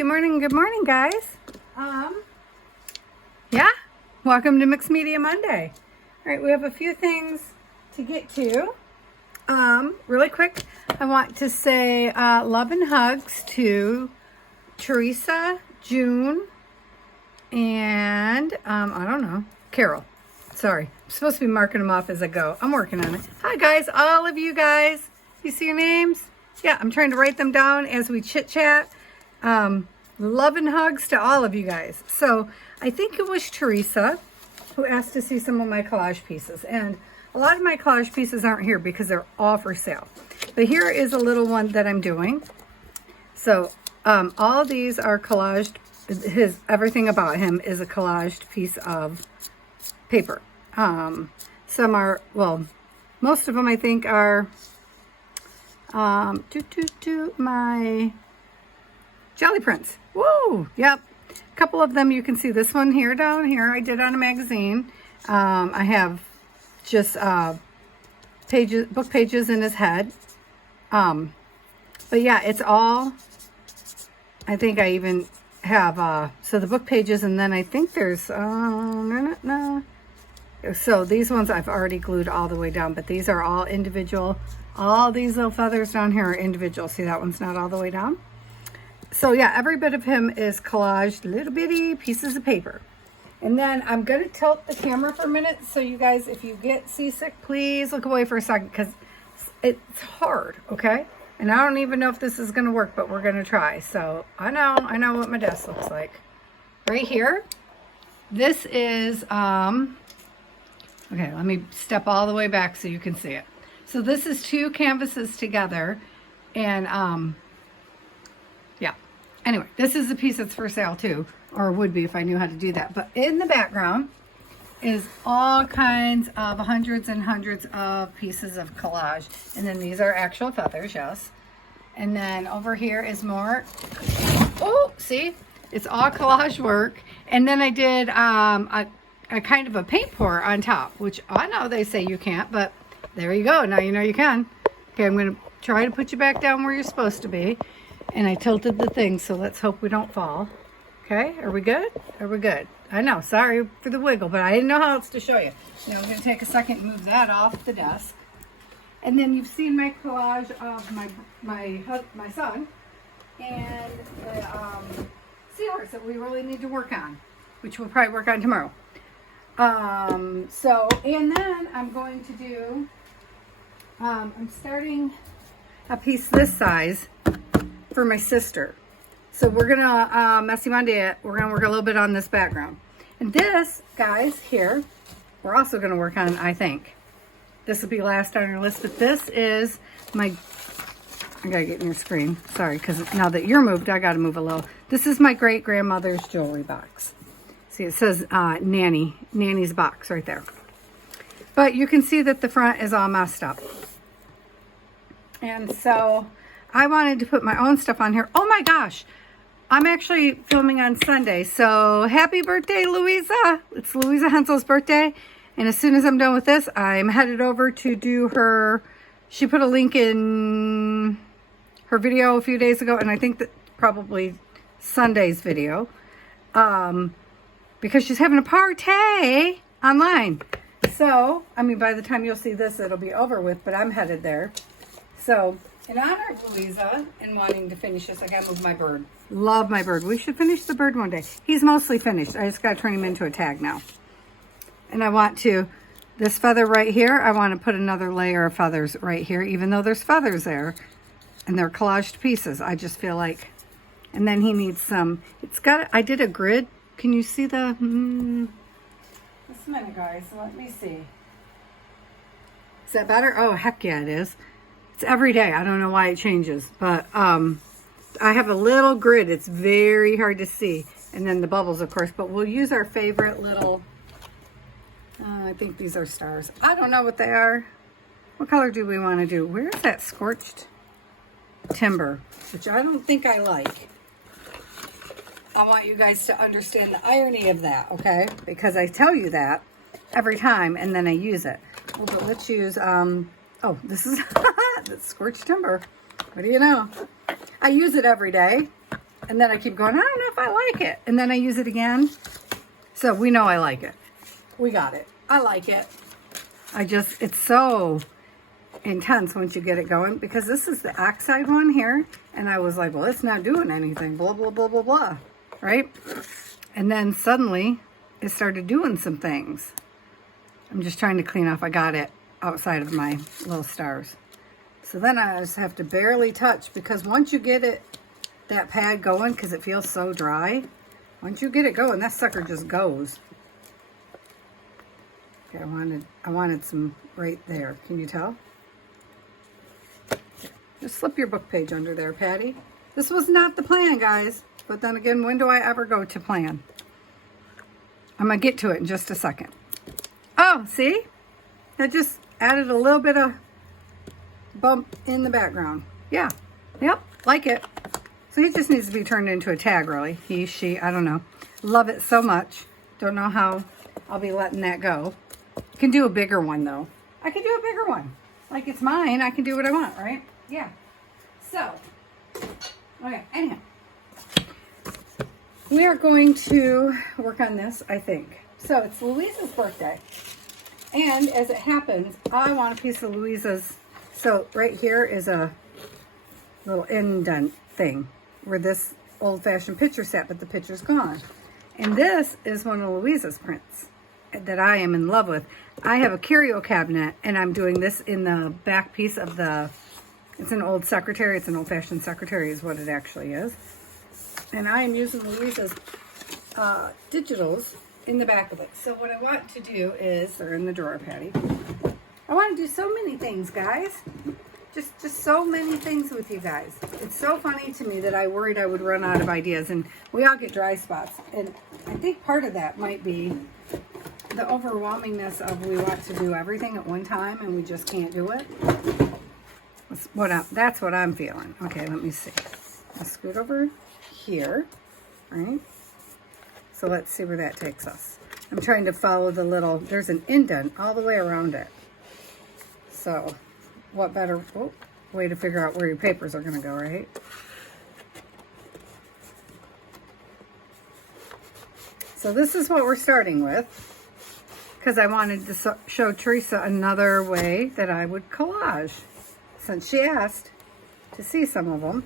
Good morning, guys. Yeah, welcome to Mixed Media Monday. All right, we have a few things to get to. Really quick, I want to say love and hugs to Teresa, June, and I don't know, Carol. Sorry, I'm supposed to be marking them off as I go. I'm working on it. Hi, guys, all of you guys. You see your names? Yeah, I'm trying to write them down as we chit-chat. Love and hugs to all of you guys. So I think it was Teresa who asked to see some of my collage pieces. And a lot of my collage pieces aren't here because they're all for sale. But here is a little one that I'm doing. So all these are collaged. Everything about him is a collaged piece of paper. Some are, well, most of them I think are my jelly prints. Woo! Yep. A couple of them you can see. This one here down here I did on a magazine. I have just book pages in his head. But yeah, it's all, I think I even have so the book pages, and then I think there's no. So these ones I've already glued all the way down, but these are all individual. All these little feathers down here are individual. See, that one's not all the way down. So yeah, every bit of him is collaged little bitty pieces of paper. And then I'm going to tilt the camera for a minute. So you guys, if you get seasick, please look away for a second because it's hard, okay? And I don't even know if this is going to work, but we're going to try. So I know what my desk looks like. Right here, this is, okay, let me step all the way back so you can see it. So this is two canvases together, and yeah. Anyway, this is the piece that's for sale too, or would be if I knew how to do that. But in the background is all kinds of hundreds and hundreds of pieces of collage, and then these are actual feathers, yes. And then over here is more. Oh, see, it's all collage work. And then I did a kind of a paint pour on top, which I know they say you can't, but there you go. Now you know you can. Okay, I'm going to try to put you back down where you're supposed to be. And I tilted the thing, so let's hope we don't fall. Okay, are we good? Are we good? I know, sorry for the wiggle, but I didn't know how else to show you. Now I'm going to take a second and move that off the desk. And then you've seen my collage of my son and the seahorse that we really need to work on, which we'll probably work on tomorrow. And then I'm going to do, I'm starting a piece this size for my sister. So we're gonna, Messy Monday, we're gonna work a little bit on this background. And this, guys, here, we're also gonna work on, I think. This will be last on our list, but this is my, I gotta get in your screen, sorry, because now that you're moved, I gotta move a little. This is my great-grandmother's jewelry box. See, it says Nanny's box right there. But you can see that the front is all messed up. And so I wanted to put my own stuff on here. Oh my gosh, I'm actually filming on Sunday. So happy birthday, Louisa. It's Louisa Hensel's birthday. And as soon as I'm done with this, I'm headed over to do her, she put a link in her video a few days ago. And I think that probably Sunday's video. Because she's having a party online. So, I mean, by the time you'll see this, it'll be over with, but I'm headed there. So, in honor of Louisa and wanting to finish this, I gotta move my bird. Love my bird. We should finish the bird one day. He's mostly finished. I just gotta turn him into a tag now. And I want to, this feather right here, I want to put another layer of feathers right here, even though there's feathers there. And they're collaged pieces. I just feel like, and then he needs some, it's got, I did a grid. Can you see the, just a minute, guys, let me see. Is that better? Oh, heck yeah, it is. It's every day. I don't know why it changes, but I have a little grid. It's very hard to see. And then the bubbles, of course, but we'll use our favorite little, I think these are stars. I don't know what they are. What color do we want to do? Where's that scorched timber, which I don't think I like. I want you guys to understand the irony of that, okay? Because I tell you that every time and then I use it. Well, but let's use, oh, this is that's scorched timber. What do you know? I use it every day. And then I keep going, I don't know if I like it. And then I use it again. So we know I like it. We got it. I like it. It's so intense once you get it going, because this is the oxide one here. And I was like, well, it's not doing anything, blah, blah, blah, blah, blah. Right? And then suddenly it started doing some things. I'm just trying to clean off. I got it outside of my little stars. So then I just have to barely touch, because once you get it, that pad going, because it feels so dry, once you get it going, that sucker just goes. Okay, I wanted some right there. Can you tell? Just slip your book page under there, Patty. This was not the plan, guys. But then again, when do I ever go to plan? I'm going to get to it in just a second. Oh, see? That just added a little bit of bump in the background. Yeah. Yep. Like it. So he just needs to be turned into a tag, really. He, she, I don't know. Love it so much. Don't know how I'll be letting that go. Can do a bigger one, though. I can do a bigger one. Like, it's mine. I can do what I want, right? Yeah. So, okay. Anyhow. We are going to work on this, I think. So, it's Louisa's birthday. And as it happens, I want a piece of Louisa's. So right here is a little indent thing where this old-fashioned picture sat, but the picture's gone. And this is one of Louisa's prints that I am in love with. I have a curio cabinet, and I'm doing this in the back piece of the, it's an old secretary. It's an old-fashioned secretary is what it actually is. And I am using Louisa's digitals in the back of it. So what I want to do is, they're in the drawer, Patty. I want to do so many things, guys. Just so many things with you guys. It's so funny to me that I worried I would run out of ideas, and we all get dry spots. And I think part of that might be the overwhelmingness of we want to do everything at one time and we just can't do it. That's what I'm feeling. Okay, let me see. I'll scoot over here, right? So let's see where that takes us. I'm trying to follow the little, there's an indent all the way around it. So what better way to figure out where your papers are going to go, right? So this is what we're starting with, because I wanted to show Teresa another way that I would collage, since she asked to see some of them.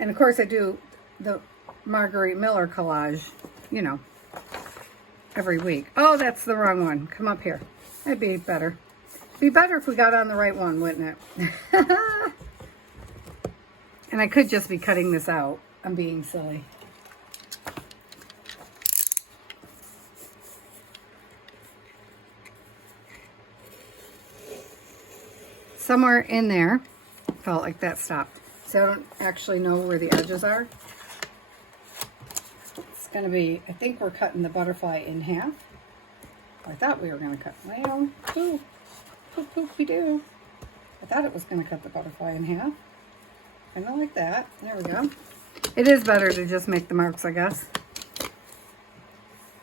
And of course I do the Marguerite Miller collage, you know, every week. Oh, that's the wrong one. Come up here. That'd be better. Be better if we got on the right one, wouldn't it? And I could just be cutting this out. I'm being silly. Somewhere in there, felt like that stopped. So I don't actually know where the edges are. It's going to be, I think we're cutting the butterfly in half. I thought we were going to cut, well, we do. I thought it was going to cut the butterfly in half. Kind of like that. There we go. It is better to just make the marks, I guess.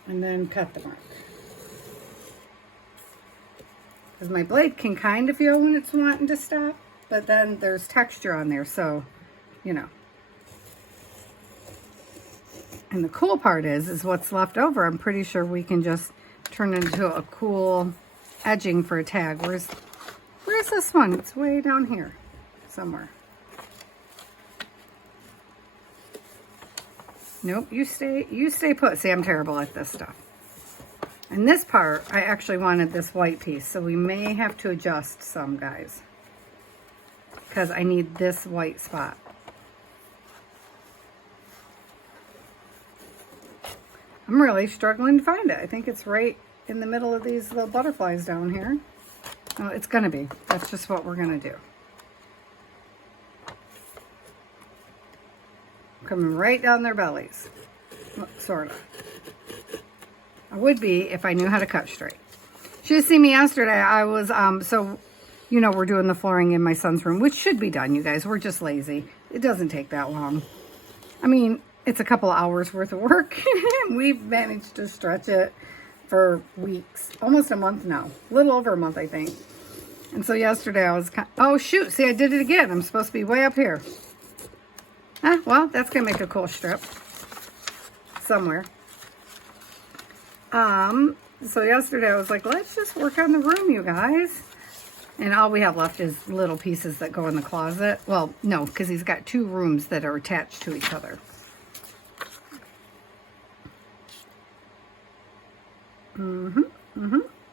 And then cut the mark. Because my blade can kind of feel when it's wanting to stop. But then there's texture on there, so, you know. And the cool part is what's left over, I'm pretty sure we can just turn into a cool edging for a tag. Where's this one? It's way down here somewhere. Nope, you stay put. See, I'm terrible at this stuff. And this part, I actually wanted this white piece, so we may have to adjust some, guys, because I need this white spot. I'm really struggling to find it. I think it's right in the middle of these little butterflies down here. Oh, it's going to be. That's just what we're going to do. Coming right down their bellies. Sort of. I would be if I knew how to cut straight. Should have seen me yesterday. I was, so, you know, we're doing the flooring in my son's room, which should be done, you guys. We're just lazy. It doesn't take that long. I mean, it's a couple hours worth of work. We've managed to stretch it for weeks. Almost a month now. A little over a month, I think. And so yesterday I was oh shoot, see, I did it again. I'm supposed to be way up here. Ah, well, that's going to make a cool strip somewhere. So yesterday I was like, let's just work on the room, you guys. And all we have left is little pieces that go in the closet. Well, no, because he's got 2 rooms that are attached to each other.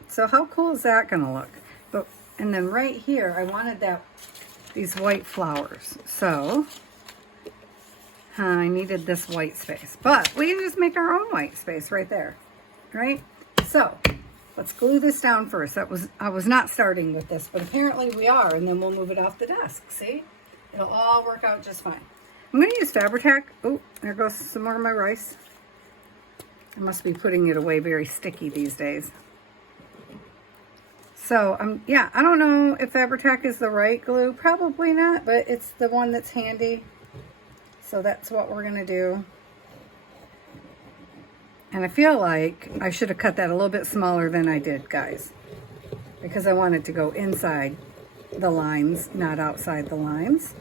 So how cool is that going to look? But and then right here, I wanted these white flowers. So I needed this white space. But we can just make our own white space right there. Right? So let's glue this down first. I was not starting with this, but apparently we are, and then we'll move it off the desk. See? It'll all work out just fine. I'm going to use Fabri-Tac. Oh, there goes some more of my rice. I must be putting it away very sticky these days. So, yeah, I don't know if Fabri-Tac is the right glue. Probably not, but it's the one that's handy. So that's what we're going to do. And I feel like I should have cut that a little bit smaller than I did, guys. Because I want it to go inside the lines, not outside the lines.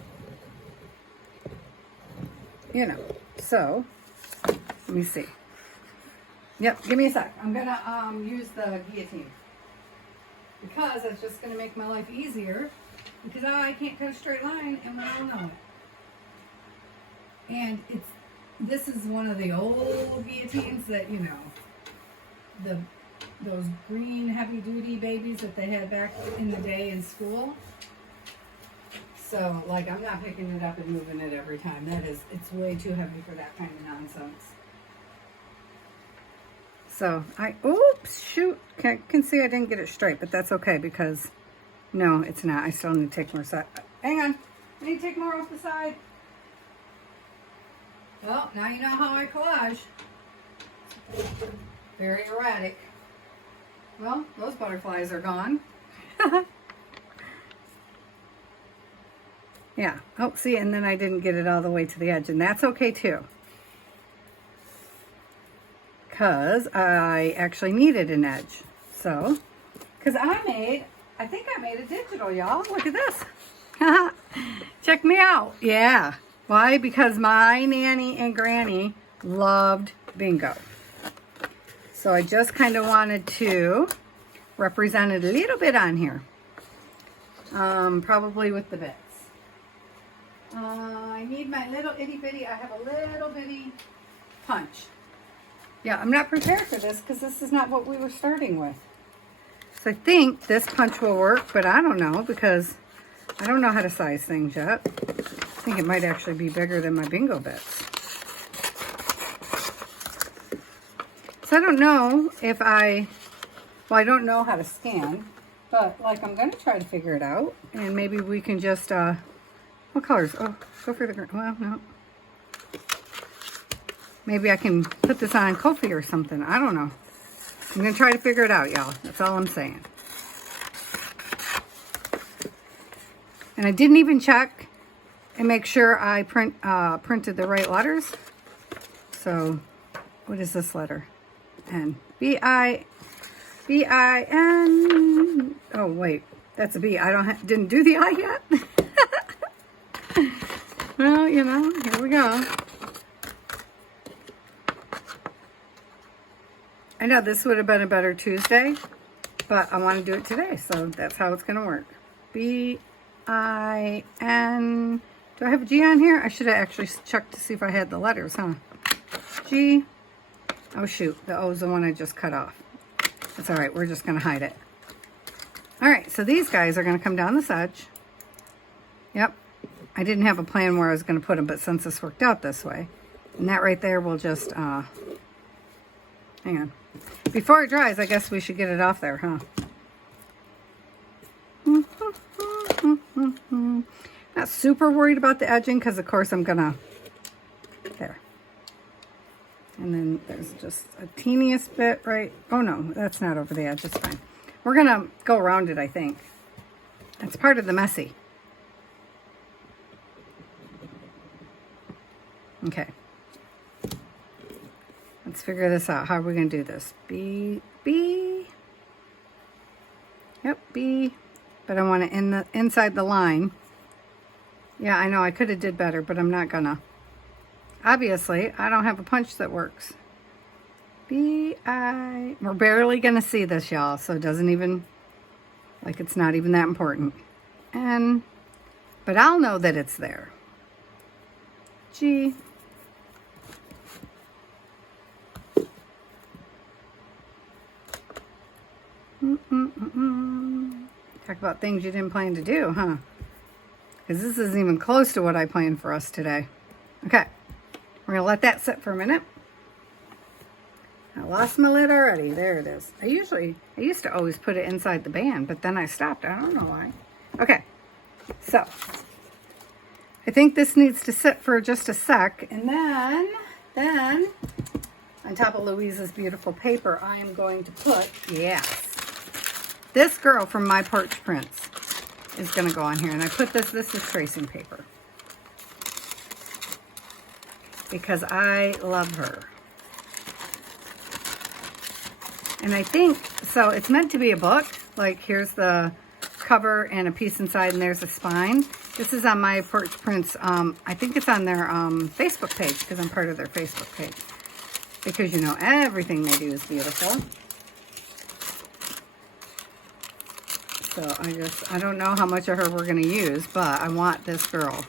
You know, so, let me see. Yep, give me a sec. I'm going to use the guillotine. Because it's just going to make my life easier. Because I can't cut a straight line, and we all know it. And this is one of the old guillotines that, you know, those green heavy-duty babies that they had back in the day in school. So, like, I'm not picking it up and moving it every time. It's way too heavy for that kind of nonsense. So, oops, shoot. Can see I didn't get it straight, but that's okay because, no, it's not. I still need to take more side. Hang on. I need to take more off the side. Well, now you know how I collage. Very erratic. Well, those butterflies are gone. Yeah. Oh, see, and then I didn't get it all the way to the edge, and that's okay too. Because I actually needed an edge. So, because I think I made a digital, y'all. Look at this. Check me out. Yeah. Why? Because my nanny and granny loved bingo. So I just kind of wanted to represent it a little bit on here. Probably with the bits. I need my little itty bitty, I have a little bitty punch. Yeah, I'm not prepared for this because this is not what we were starting with. So I think this punch will work, but I don't know because I don't know how to size things yet. I think it might actually be bigger than my bingo bits. So I don't know if I don't know how to scan, but like I'm going to try to figure it out. And maybe we can just, what colors? Oh, go for the green. Well, no. Maybe I can put this on Kofi or something. I don't know. I'm going to try to figure it out, y'all. That's all I'm saying. And I didn't even check and make sure I printed the right letters. So, what is this letter? N. B-I-N. Oh, wait. That's a B. I didn't do the I yet. Well, you know, here we go. I know this would have been a better Tuesday, but I want to do it today, so that's how it's going to work. B-I-N. Do I have a G on here? I should have actually checked to see if I had the letters, huh? G. Oh, shoot. The O is the one I just cut off. That's all right. We're just going to hide it. All right, so these guys are going to come down this edge. Yep. I didn't have a plan where I was going to put them, but since this worked out this way, and that right there will just, hang on. Before it dries, I guess we should get it off there, huh? Not super worried about the edging because, of course, I'm going to, there. And then there's just a teeniest bit right, oh no, that's not over the edge, it's fine. We're going to go around it, I think. That's part of the messy. Okay. Let's figure this out. How are we going to do this? B. Yep, B. But I want it inside the line. Yeah, I know I could have did better, but I'm not gonna. obviously, I don't have a punch that works. B-I... We're barely going to see this, y'all, so it doesn't even... Like, it's not even that important. But I'll know that it's there. G. Talk about things you didn't plan to do, huh? Because this isn't even close to what I planned for us today. Okay, we're going to let that sit for a minute. I lost my lid already. There it is. I used to always put it inside the band, but then I stopped. I don't know why. Okay, so I think this needs to sit for just a sec. And then on top of Louisa's beautiful paper, I am going to put, yes, this girl from My Porch Prints is going to go on here. And I put this is tracing paper. Because I love her. And I think, so it's meant to be a book. Like, here's the cover and a piece inside, and there's a spine. This is on My Porch Prints. I think it's on their Facebook page, because I'm part of their Facebook page. Because, you know, everything they do is beautiful. So I don't know how much of her we're going to use, but I want this girl.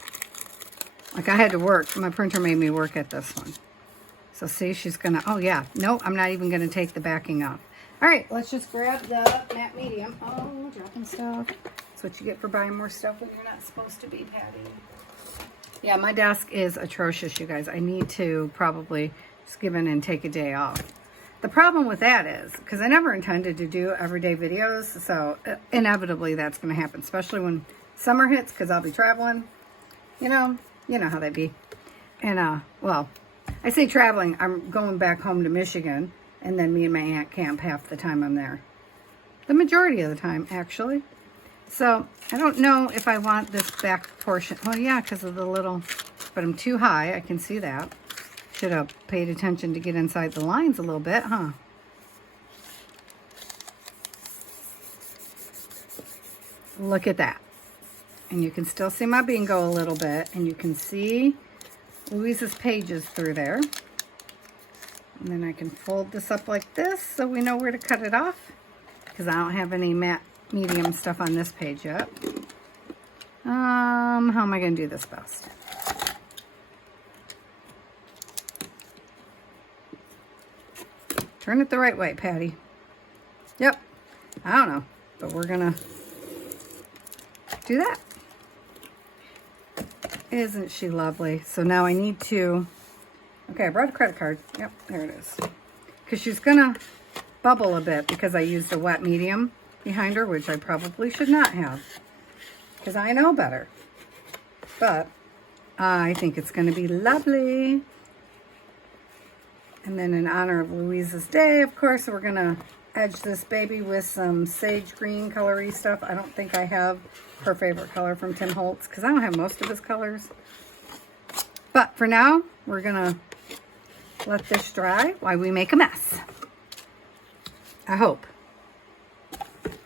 Like, I had to work. My printer made me work at this one. So see, she's going to, oh yeah. Nope, I'm not even going to take the backing off. All right, let's just grab the matte medium. Oh, dropping stuff. That's what you get for buying more stuff when you're not supposed to be, Patty. Yeah, my desk is atrocious, you guys. I need to probably just give in and take a day off. The problem with that is, because I never intended to do everyday videos, so inevitably that's going to happen, especially when summer hits, because I'll be traveling. You know how that be. And, well, I say traveling, I'm going back home to Michigan, and then me and my aunt camp half the time I'm there. The majority of the time, actually. So, I don't know if I want this back portion. Well, yeah, because of the little, but I'm too high, I can see that. Should have paid attention to get inside the lines a little bit, huh? Look at that. And you can still see my bingo a little bit, and you can see Louisa's pages through there. And then I can fold this up like this so we know where to cut it off, because I don't have any matte medium stuff on this page yet. How am I going to do this best? Turn it the right way, Patty. Yep. I don't know, but we're going to do that. Isn't she lovely? So now I need to, okay, I brought a credit card. Yep, there it is. Because she's going to bubble a bit because I used a wet medium behind her, which I probably should not have. Because I know better. But I think it's going to be lovely. And then in honor of Louisa's day, of course, we're going to edge this baby with some sage green colory stuff. I don't think I have her favorite color from Tim Holtz because I don't have most of his colors. But for now, we're going to let this dry while we make a mess. I hope.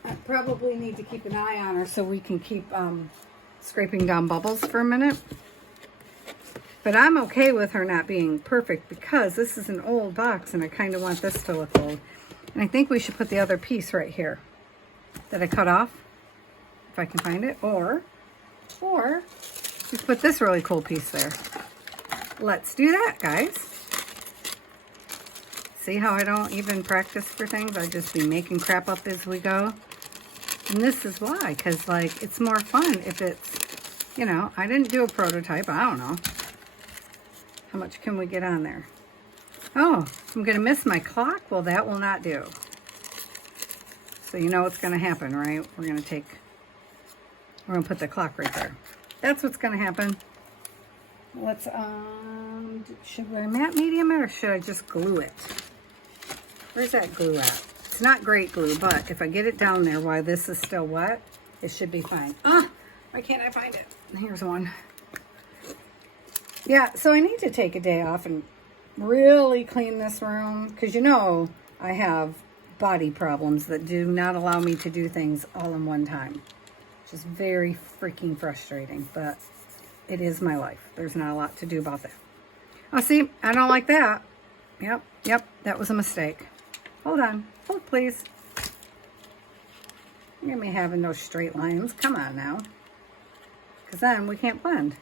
I probably need to keep an eye on her so we can keep scraping down bubbles for a minute. But I'm okay with her not being perfect because this is an old box and I kind of want this to look old. And I think we should put the other piece right here that I cut off, if I can find it. Or we put this really cool piece there. Let's do that, guys. See how I don't even practice for things? I just be making crap up as we go. And this is why, because like it's more fun if it's, you know, I didn't do a prototype. I don't know. How much can we get on there? Oh, I'm going to miss my clock? Well, that will not do. So you know what's going to happen, right? We're going to put the clock right there. That's what's going to happen. Let's, should I matte medium it or should I just glue it? Where's that glue at? It's not great glue, but if I get it down there while this is still wet, it should be fine. Ah, why can't I find it? Here's one. Yeah, so I need to take a day off and really clean this room because, you know, I have body problems that do not allow me to do things all in one time. Which is very freaking frustrating, but it is my life. There's not a lot to do about that. Oh, see, I don't like that. Yep, that was a mistake. Hold on. Hold, please. You're going to be having those straight lines. Come on now. Because then we can't blend.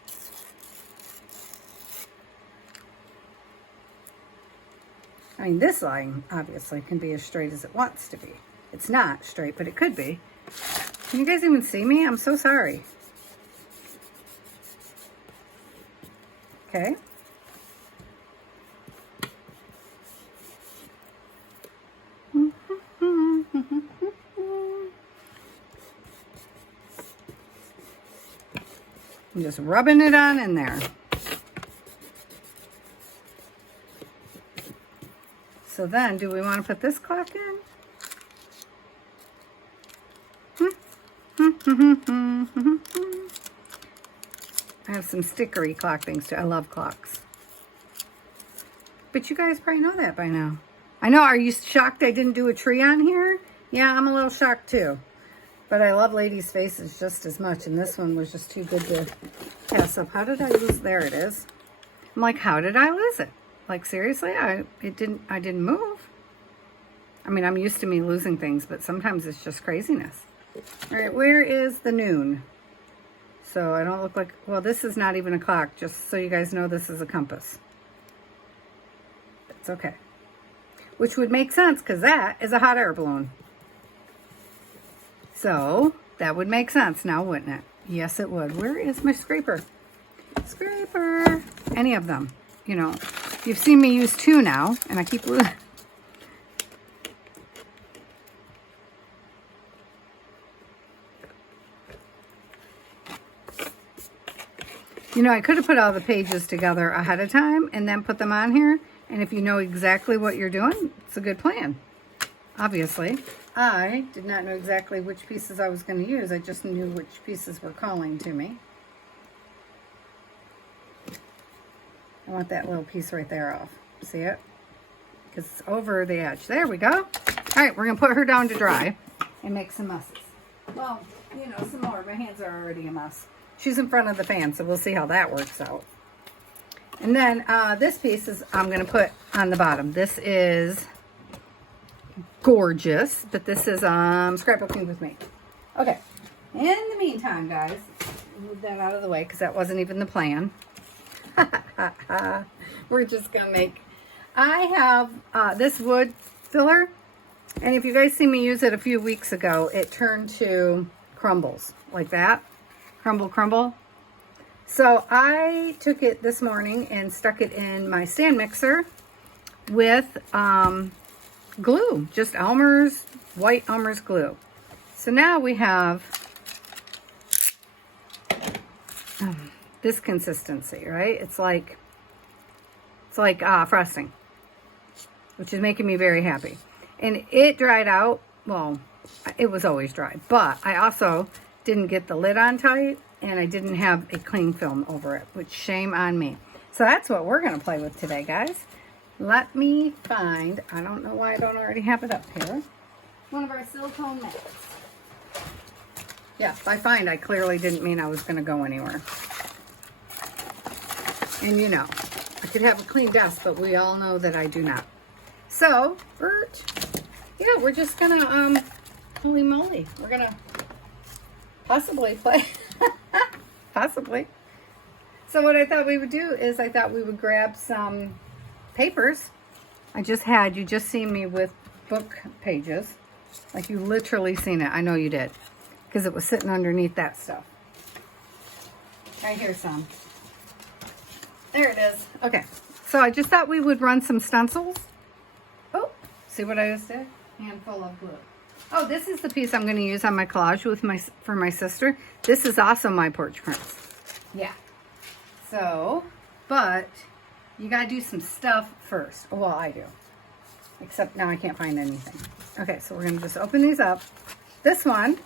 I mean, this line obviously can be as straight as it wants to be. It's not straight, but it could be. Can you guys even see me? I'm so sorry. Okay. I'm just rubbing it on in there. So then, do we want to put this clock in? I have some stickery clock things too. I love clocks. But you guys probably know that by now. I know, are you shocked I didn't do a tree on here? Yeah, I'm a little shocked too. But I love ladies' faces just as much, and this one was just too good to pass up. How did I lose? There it is. I'm like, how did I lose it? Like, seriously, I didn't move. I mean, I'm used to me losing things, but sometimes it's just craziness. All right, where is the noon? So I don't look like, well, this is not even a clock, just so you guys know this is a compass. That's okay. Which would make sense, because that is a hot air balloon. So that would make sense now, wouldn't it? Yes, it would. Where is my scraper? Scraper. Any of them. You know, you've seen me use 2 now, and I keep losing. You know, I could have put all the pages together ahead of time and then put them on here. And if you know exactly what you're doing, it's a good plan. Obviously, I did not know exactly which pieces I was going to use. I just knew which pieces were calling to me. I want that little piece right there off. See it? Because it's over the edge. There we go. All right, we're going to put her down to dry and make some messes. Well, you know, some more. My hands are already a mess. She's in front of the fan, so we'll see how that works out. And then this piece is I'm going to put on the bottom. This is gorgeous, but this is scrapbooking with me. Okay. In the meantime, guys, move that out of the way because that wasn't even the plan. We're just going to make... I have this wood filler, and if you guys see me use it a few weeks ago, it turned to crumbles like that. Crumble, crumble. So I took it this morning and stuck it in my stand mixer with glue, just Elmer's, white Elmer's glue. So now we have this consistency, right? It's like frosting, which is making me very happy. And it dried out, well, it was always dry, but I also didn't get the lid on tight, and I didn't have a cling film over it, which shame on me. So that's what we're going to play with today, guys. Let me find, I don't know why I don't already have it up here, one of our silicone mats. Yeah, by find, I clearly didn't mean I was going to go anywhere. And you know, I could have a clean desk, but we all know that I do not. So, Bert, yeah, we're just going to, holy moly, we're going to possibly play. Possibly. So what I thought we would do is I thought we would grab some papers. You just seen me with book pages. Like you literally seen it. I know you did. Because it was sitting underneath that stuff. Right here some. There it is. Okay. So I just thought we would run some stencils. Oh, see what I just did? Handful of glue. Oh, this is the piece I'm going to use on my collage for my sister. This is also my porch prints. Yeah. So, but you got to do some stuff first. Well, I do. Except now I can't find anything. Okay, so we're going to just open these up. This one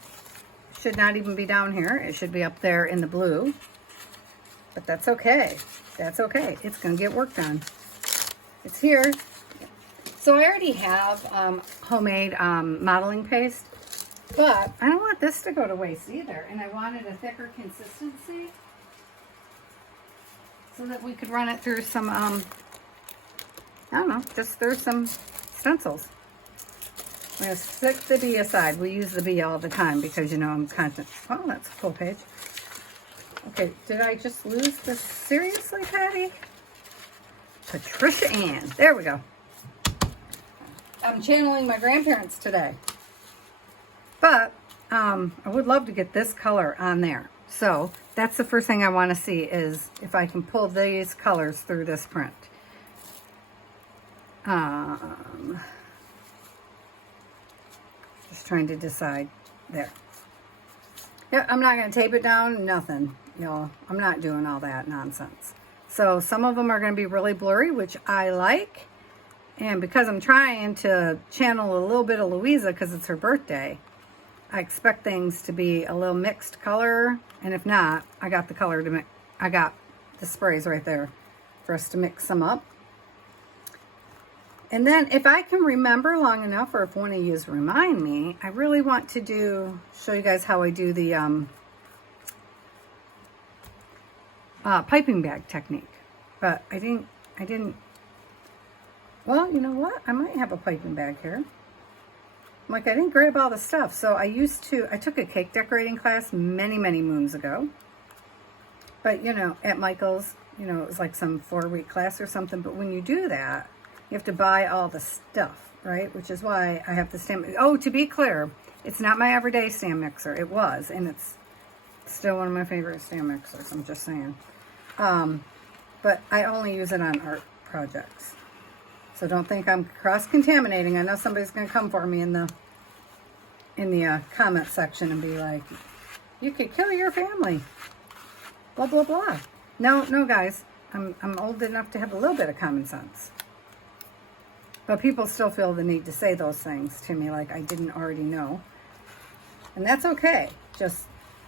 should not even be down here. It should be up there in the blue. But that's okay. That's okay. It's going to get work done. It's here. So I already have homemade modeling paste, but I don't want this to go to waste either. And I wanted a thicker consistency. so that we could run it through some, I don't know, just through some stencils. I'm going to stick the bee aside. We use the bee all the time because, you know, I'm content. Oh, that's a full page. Okay, did I just lose this? Seriously, Patty? Patricia Ann. There we go. I'm channeling my grandparents today. But I would love to get this color on there. So that's the first thing I want to see is if I can pull these colors through this print. Just trying to decide there. Yeah, I'm not going to tape it down, nothing. You know, I'm not doing all that nonsense. So some of them are going to be really blurry, which I like. And because I'm trying to channel a little bit of Louisa because it's her birthday, I expect things to be a little mixed color. And if not, I got the color to mix. I got the sprays right there for us to mix them up. And then if I can remember long enough, or if one of you remind me, I really want to show you guys how I do the piping bag technique. But I didn't, well, you know what? I might have a piping bag here. Like, I didn't grab all the stuff. So I took a cake decorating class many, many moons ago. But, you know, at Michael's, you know, it was like some 4-week class or something. But when you do that, you have to buy all the stuff, right? Which is why I have the stand. Oh, to be clear, it's not my everyday stand mixer. It was, and it's still one of my favorite stand mixers. I'm just saying. But I only use it on art projects. So don't think I'm cross-contaminating. I know somebody's going to come for me in the comment section and be like, you could kill your family. Blah, blah, blah. No, guys. I'm old enough to have a little bit of common sense. But people still feel the need to say those things to me like I didn't already know. And that's okay. Just,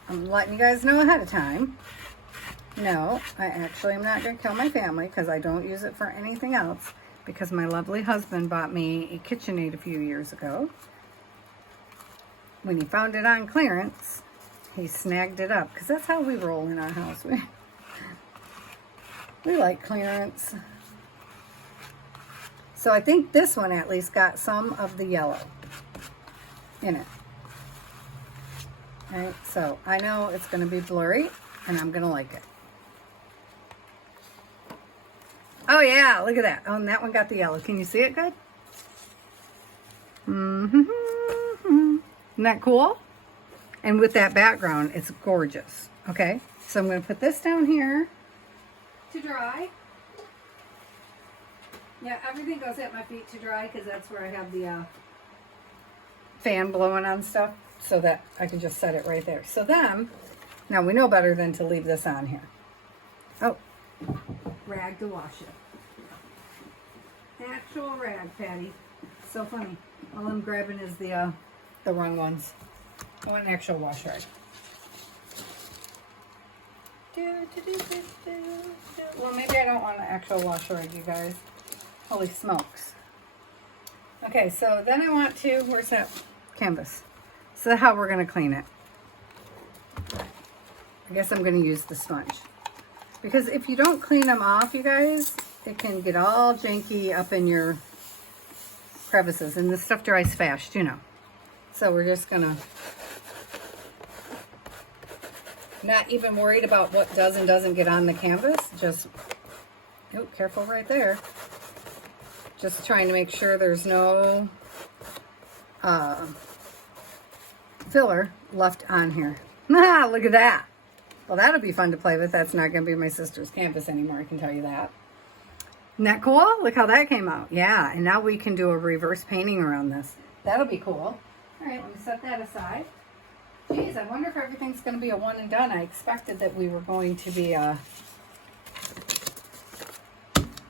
I'm letting you guys know ahead of time. No, I actually am not going to kill my family because I don't use it for anything else. Because my lovely husband bought me a KitchenAid a few years ago. When he found it on clearance, he snagged it up. Because that's how we roll in our house. We like clearance. So I think this one at least got some of the yellow in it. All right, so I know it's going to be blurry, and I'm going to like it. Oh yeah, look at that. Oh, and that one got the yellow. Can you see it good? Isn't that cool? And with that background, it's gorgeous. Okay, so I'm going to put this down here to dry. Yeah, everything goes at my feet to dry because that's where I have the fan blowing on stuff so that I can just set it right there. So then, now we know better than to leave this on here. Oh, rag to wash it. Actual rag, Patty. So funny. All I'm grabbing is the wrong ones. I want an actual wash rag. Well, maybe I don't want an actual wash rag, you guys. Holy smokes. Okay, so then I want to, where's that canvas? So how we're going to clean it. I guess I'm going to use the sponge. Because if you don't clean them off, you guys, it can get all janky up in your crevices. And this stuff dries fast, you know. So we're just going to, not even worried about what does and doesn't get on the canvas. Just, oh, careful right there. Just trying to make sure there's no filler left on here. Ah, look at that. Well, that'll be fun to play with. That's not going to be my sister's canvas anymore, I can tell you that. Isn't that cool? Look how that came out. Yeah, and now we can do a reverse painting around this. That'll be cool. All right, let me set that aside. Geez, I wonder if everything's going to be a one and done. I expected that we were going to be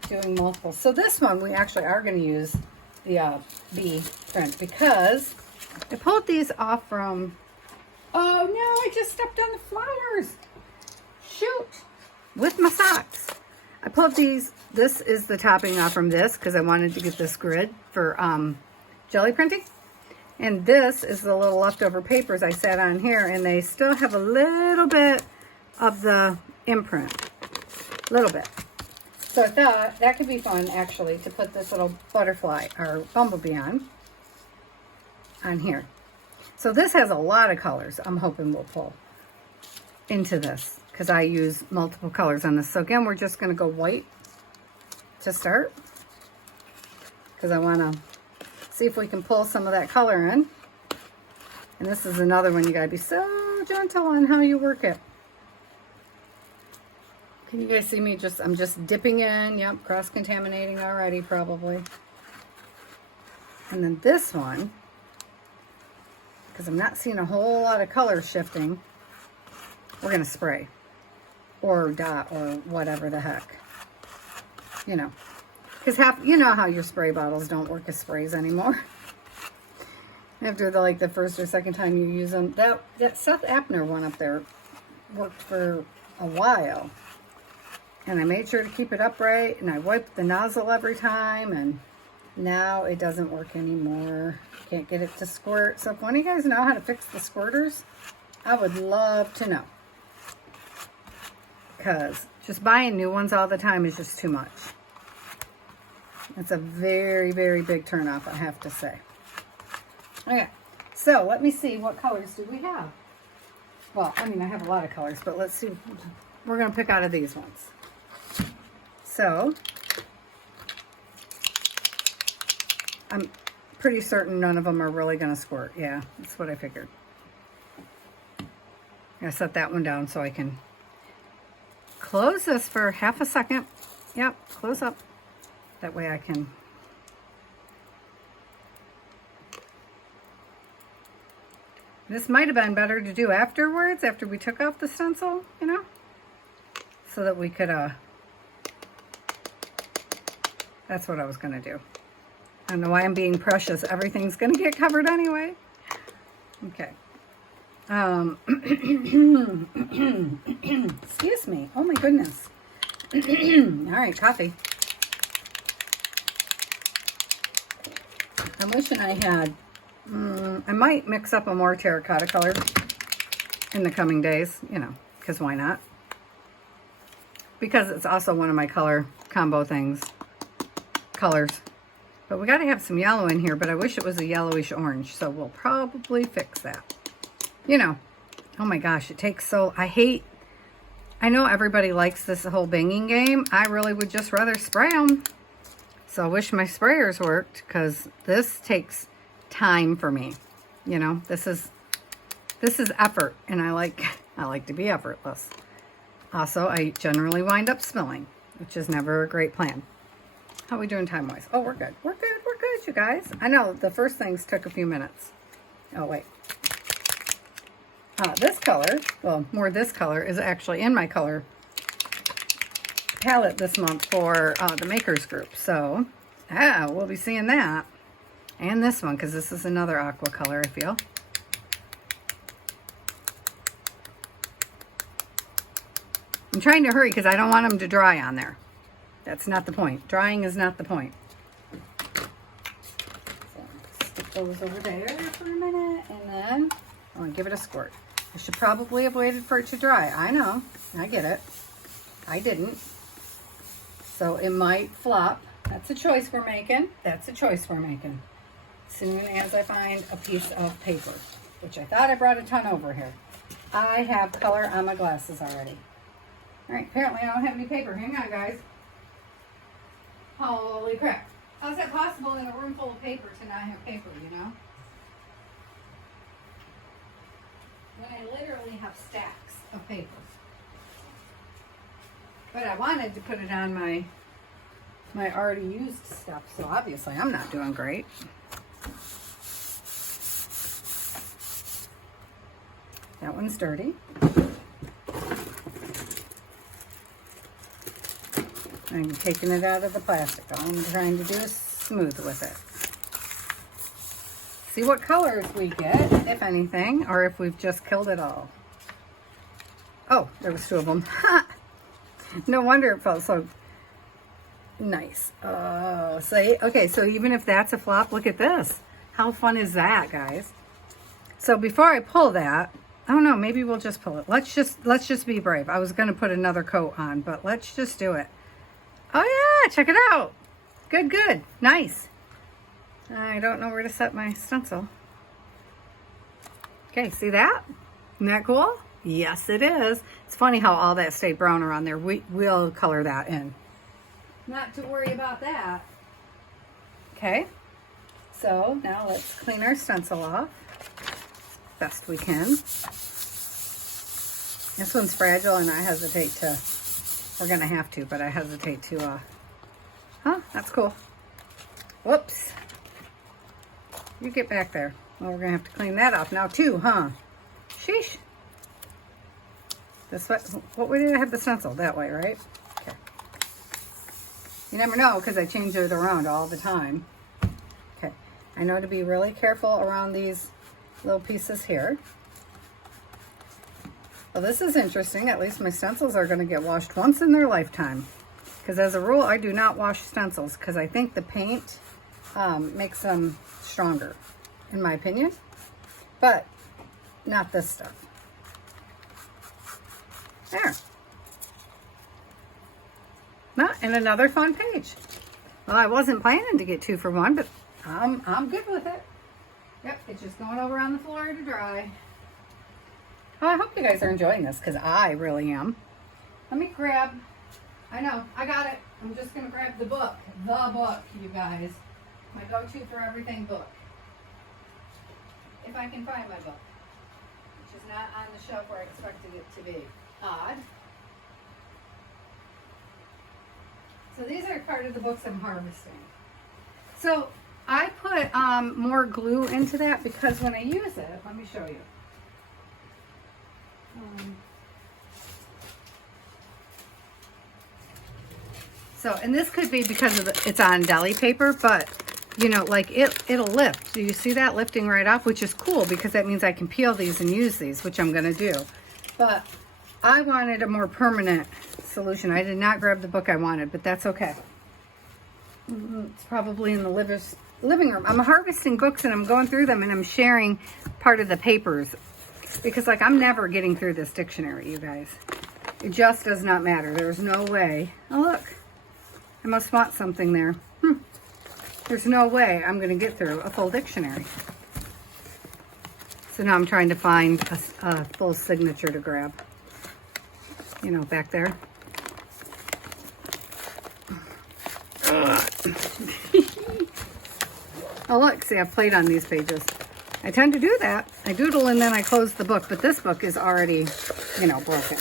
doing multiple. So this one, we actually are going to use the bee print because I pulled these off from, oh no, I just stepped on the flowers. Shoot, with my socks. I pulled these, this is the topping off from this because I wanted to get this grid for jelly printing. And this is the little leftover papers I sat on here, and they still have a little bit of the imprint. a little bit. So I thought that could be fun, actually, to put this little butterfly or bumblebee on here. So this has a lot of colors. I'm hoping we'll pull into this because I use multiple colors on this. So again, we're just going to go white to start because I want to see if we can pull some of that color in. And this is another one you got to be so gentle on how you work it. Can you guys see me? I'm just dipping in. Yep, cross-contaminating already probably. And then this one, because I'm not seeing a whole lot of color shifting, we're going to spray or dot or whatever the heck. You know, because you know how your spray bottles don't work as sprays anymore. After the first or second time you use them. That Seth Abner one up there worked for a while. And I made sure to keep it upright, and I wiped the nozzle every time, and now it doesn't work anymore. Can't get it to squirt. So if one of you guys know how to fix the squirters, I would love to know. Because just buying new ones all the time is just too much. It's a very, very big turnoff, I have to say. Okay, so let me see, what colors do we have? Well, I mean, I have a lot of colors, but let's see. We're going to pick out of these ones. So, I'm pretty certain none of them are really going to squirt. Yeah, that's what I figured. I'm going to set that one down so I can close this for half a second. Yep, close up. That way I can... This might have been better to do afterwards, after we took off the stencil, you know? So that we could, that's what I was going to do. I don't know why I'm being precious. Everything's going to get covered anyway. Okay. Excuse me. Oh my goodness. All right, coffee. I'm wishing I had, I might mix up a more terracotta color in the coming days, you know, because why not? Because it's also one of my color combo colors. But we got to have some yellow in here, but I wish it was a yellowish orange, so we'll probably fix that. You know, oh my gosh, it takes so, I know everybody likes this whole banging game. I really would just rather spray them. So I wish my sprayers worked, because this takes time for me. You know, this is effort, and I like to be effortless. Also, I generally wind up spilling, which is never a great plan. How are we doing time-wise? Oh, we're good. We're good, you guys. I know, the first things took a few minutes. Oh, wait. This color, well, more this color, is actually in my color palette this month for the Makers Group. So, we'll be seeing that. And this one, because this is another aqua color, I feel. I'm trying to hurry because I don't want them to dry on there. That's not the point. Drying is not the point. So, stick those over there for a minute, and then I'm going to give it a squirt. I should probably have waited for it to dry. I know. I get it. I didn't. So it might flop. That's a choice we're making. That's a choice we're making. As soon as I find a piece of paper, which I thought I brought a ton over here. I have color on my glasses already. All right, apparently I don't have any paper. Hang on, guys. Holy crap. How is that possible in a room full of paper to not have paper, you know? When I literally have stacks of paper. But I wanted to put it on my already used stuff, so obviously I'm not doing great. That one's dirty. I'm taking it out of the plastic. All I'm trying to do is smooth with it. See what colors we get, if anything, or if we've just killed it all. Oh, there was two of them. No wonder it felt so nice. Oh, see? Okay, so even if that's a flop, look at this. How fun is that, guys? So before I pull that, Oh no, maybe we'll just pull it. Let's just be brave. I was going to put another coat on, but let's just do it. Oh yeah, check it out. Good, good. Nice. I don't know where to set my stencil. Okay, see that? Isn't that cool? Yes, it is. It's funny how all that stayed brown around there. We'll color that in. Not to worry about that. Okay, so now let's clean our stencil off best we can. This one's fragile and I hesitate to, we're gonna have to, but I hesitate to, that's cool. Whoops. You get back there. Well, we're gonna have to clean that off now too, huh? Sheesh. This way, what way did I have the stencil? That way, right? Okay. You never know because I change it around all the time. Okay. I know to be really careful around these little pieces here. Well, this is interesting. At least my stencils are going to get washed once in their lifetime. Because as a rule, I do not wash stencils because I think the paint makes them stronger, in my opinion. But not this stuff. There. And another fun page. Well, I wasn't planning to get 2 for 1, but I'm good with it. Yep, it's just going over on the floor to dry. Oh, I hope you guys are enjoying this because I really am. Let me grab, I know, I got it. I'm just going to grab the book, you guys. My go-to for everything book. If I can find my book, which is not on the shelf where I expected it to be. Odd. So these are part of the books I'm harvesting. So I put more glue into that because when I use it, let me show you. So, and this could be because of it's on deli paper, but you know, like it'll lift. Do you see that lifting right off? Which is cool because that means I can peel these and use these, which I'm going to do. But I wanted a more permanent solution. I did not grab the book I wanted, but that's okay. It's probably in the living room. I'm harvesting books and I'm going through them and I'm sharing part of the papers because like I'm never getting through this dictionary, you guys. It just does not matter. There's no way. Oh, look. I must want something there. There's no way I'm going to get through a full dictionary. So now I'm trying to find a full signature to grab. You know, back there. Oh, look. See, I've played on these pages. I tend to do that. I doodle and then I close the book. But this book is already, you know, broken.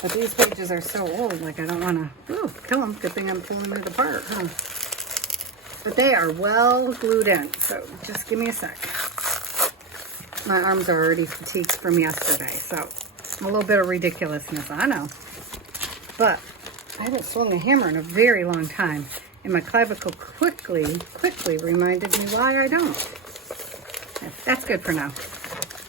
But these pages are so old, like I don't want to kill them. Good thing I'm pulling it apart, huh? But they are well glued in, so just give me a sec. My arms are already fatigued from yesterday, so a little bit of ridiculousness, I know. But I haven't swung a hammer in a very long time, and my clavicle quickly reminded me why I don't. That's good for now.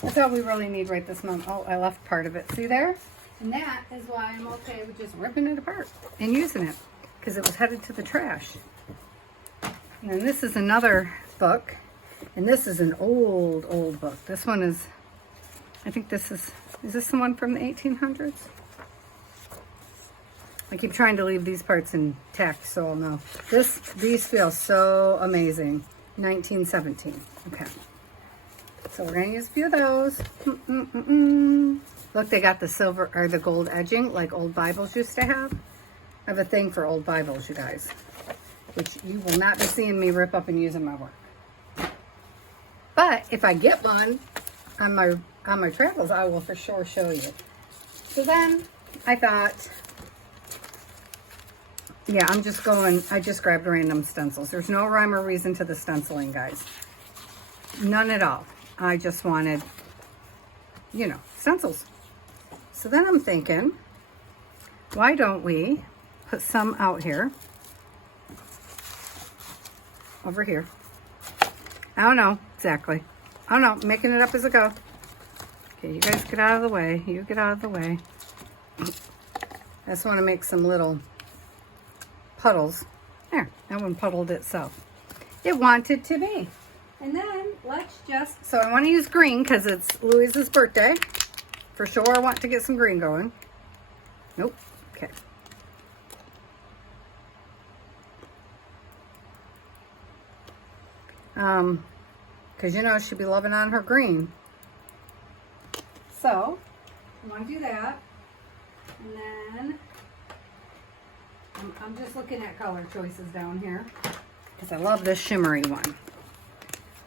That's all we really need right this moment. Oh, I left part of it. See there? And that is why I'm okay with just ripping it apart and using it because it was headed to the trash. And then this is another book, and this is an old book. This one is, I think this is this the one from the 1800s? I keep trying to leave these parts intact so I'll know. These feel so amazing. 1917. Okay. So we're going to use a few of those. Look, they got the silver or the gold edging like old Bibles used to have. I have a thing for old Bibles, you guys, which you will not be seeing me rip up and use in my work. But if I get one on my travels, I will for sure show you. So then I thought, yeah, I just grabbed random stencils. There's no rhyme or reason to the stenciling, guys. None at all. I just wanted, you know, stencils. So then I'm thinking, why don't we put some out here, over here. I don't know exactly. I don't know, I'm making it up as I go. Okay, you guys get out of the way. You get out of the way. I just want to make some little puddles. There, that one puddled itself. It wanted to be. And then let's just, so I want to use green because it's Louise's birthday. For sure I want to get some green going. Nope. Okay. Because you know she'd be loving on her green. So, I want to do that. And then, I'm just looking at color choices down here. Because I love this shimmery one. I'm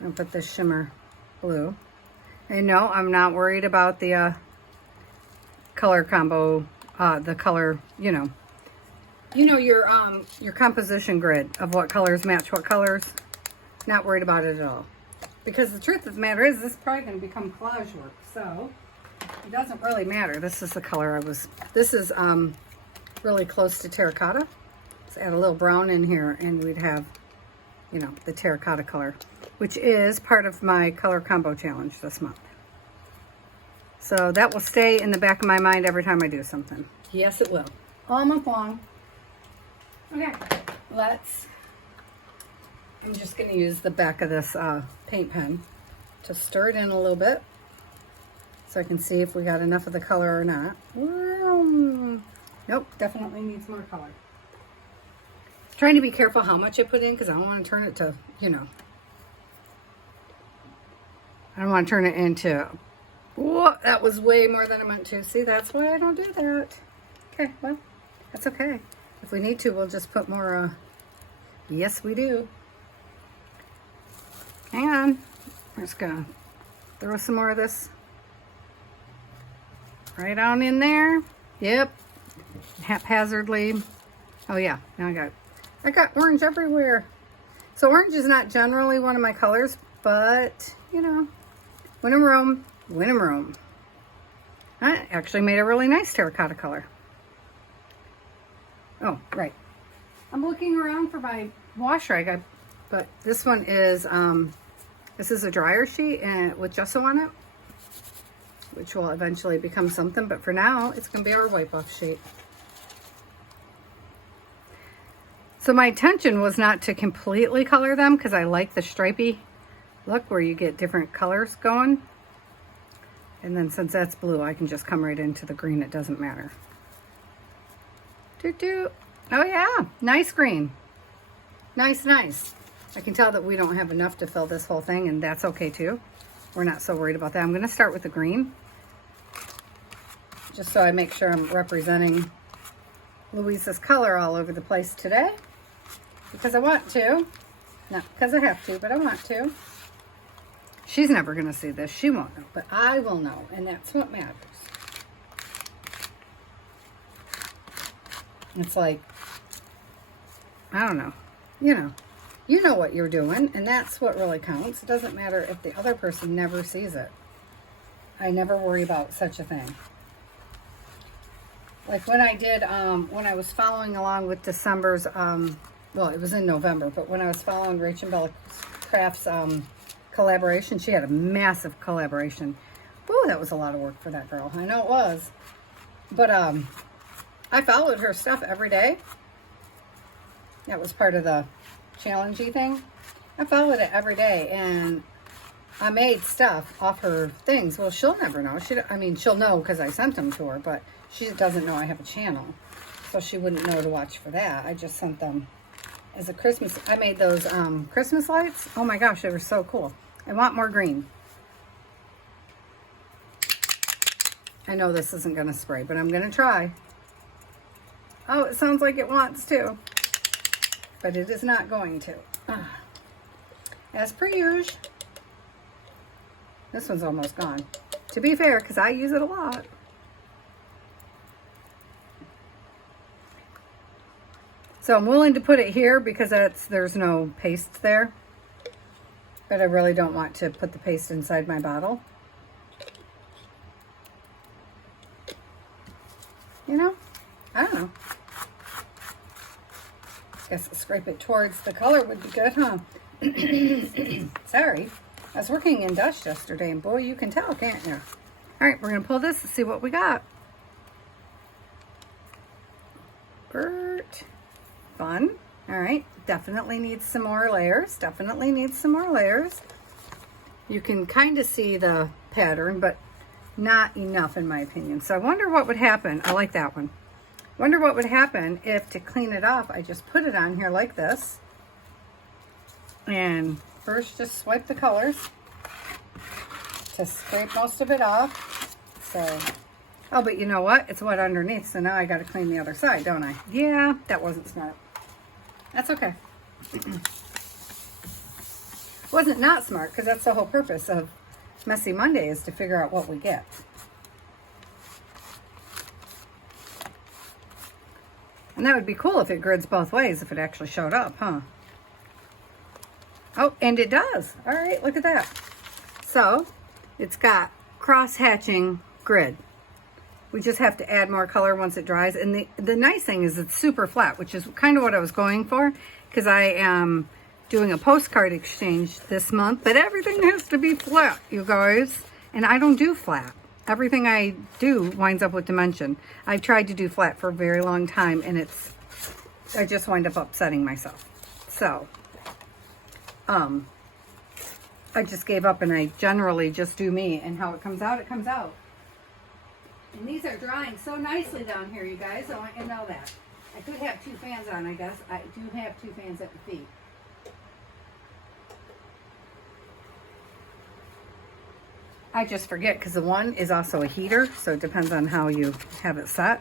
going to put this shimmer blue. And no, I'm not worried about the color combo, the color, you know your composition grid of what colors match what colors. Not worried about it at all. Because the truth of the matter is, this is probably going to become collage work. So, it doesn't really matter. This is the color this is really close to terracotta. Let's add a little brown in here and we'd have, you know, the terracotta color, which is part of my color combo challenge this month. So that will stay in the back of my mind every time I do something. Yes, it will. All month long. Okay, I'm just going to use the back of this paint pen to stir it in a little bit so I can see if we got enough of the color or not. Nope, definitely needs more color. Trying to be careful how much I put in because I don't want to turn it to, you know, I don't want to turn it into, whoa, that was way more than I meant to. See, that's why I don't do that. Okay, well, that's okay. If we need to, we'll just put more, yes, we do. Hang on. We're just gonna throw some more of this right on in there. Yep. Haphazardly. Oh yeah, now I got orange everywhere. So orange is not generally one of my colors, but you know, when in Rome, when in Rome. I actually made a really nice terracotta color. Oh, right. I'm looking around for my washer. But this one is, this is a dryer sheet and with gesso on it, which will eventually become something. But for now, it's going to be our wipe off sheet. So my intention was not to completely color them because I like the stripy look where you get different colors going. And then since that's blue, I can just come right into the green. It doesn't matter. Doot doot. Oh yeah, nice green. Nice, nice. I can tell that we don't have enough to fill this whole thing, and that's okay too. We're not so worried about that. I'm going to start with the green, just so I make sure I'm representing Louisa's color all over the place today, because I want to. Not because I have to, but I want to. She's never going to see this. She won't know, but I will know, and that's what matters. It's like, I don't know, you know what you're doing, and that's what really counts. It doesn't matter if the other person never sees it. I never worry about such a thing. Like when I did, when I was following along with December's, well, it was in November, but when I was following Rachel Bella Crafts collaboration, she had a massive collaboration. Ooh, that was a lot of work for that girl. I know it was. But I followed her stuff every day. That was part of the challengey thing. I followed it every day, and I made stuff off her things. Well, she'll never know. She'll know because I sent them to her, but she doesn't know I have a channel, so she wouldn't know to watch for that. I just sent them as a Christmas. I made those Christmas lights. Oh my gosh, they were so cool. I want more green. I know this isn't going to spray, but I'm going to try. Oh, it sounds like it wants to, but it is not going to. As per usual. This one's almost gone. To be fair, because I use it a lot. So I'm willing to put it here because there's no paste there. But I really don't want to put the paste inside my bottle. You know? I don't know. Guess scrape it towards the color would be good, huh? Sorry. I was working in dust yesterday, and boy, you can tell, can't you? All right, we're going to pull this and see what we got. Bert. Fun. All right. Definitely needs some more layers. Definitely needs some more layers. You can kind of see the pattern, but not enough in my opinion. So I wonder what would happen. I like that one. Wonder what would happen if, to clean it off, I just put it on here like this. And first just swipe the colors to scrape most of it off. So, oh, but you know what? It's wet underneath, so now I got to clean the other side, don't I? Yeah, that wasn't smart. That's okay. Wasn't not smart, because that's the whole purpose of Messy Monday, is to figure out what we get. And that would be cool if it grids both ways, if it actually showed up, huh? Oh, and it does. All right, look at that. So it's got cross-hatching grid. We just have to add more color once it dries. And the nice thing is it's super flat, which is kind of what I was going for, because I am doing a postcard exchange this month, but everything has to be flat, you guys. And I don't do flat. Everything I do winds up with dimension. I've tried to do flat for a very long time, and I just wind up upsetting myself. So, I just gave up, and I generally just do me, and how it comes out, it comes out. And these are drying so nicely down here, you guys. I want you to know that. I could have 2 fans on, I guess. I do have 2 fans at the feet. I just forget, because the one is also a heater, so it depends on how you have it set.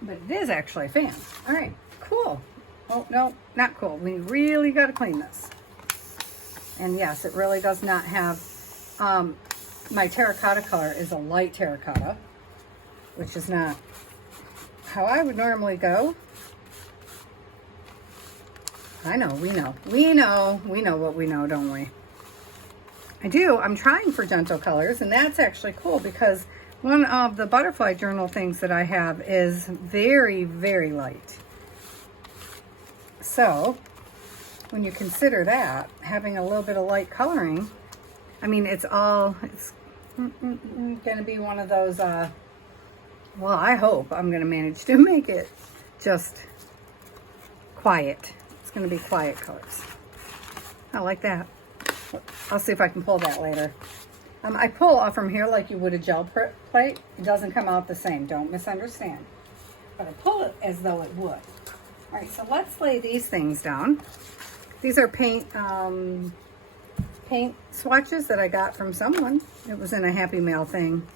But it is actually a fan. All right, cool. Oh, no, not cool. We really got to clean this. And yes, it really does not have, my terracotta color is a light terracotta, which is not how I would normally go. I know, we know what we know, don't we? I do. I'm trying for gentle colors, and that's actually cool, because one of the butterfly journal things that I have is very, very light. So when you consider that, having a little bit of light coloring, I mean, it's going to be one of those, well, I hope I'm going to manage to make it just quiet. It's going to be quiet colors. I like that. I'll see if I can pull that later. I pull off from here like you would a gel plate. It doesn't come out the same. Don't misunderstand. But I pull it as though it would. All right, so let's lay these things down. These are paint swatches that I got from someone. It was in a Happy Mail thing.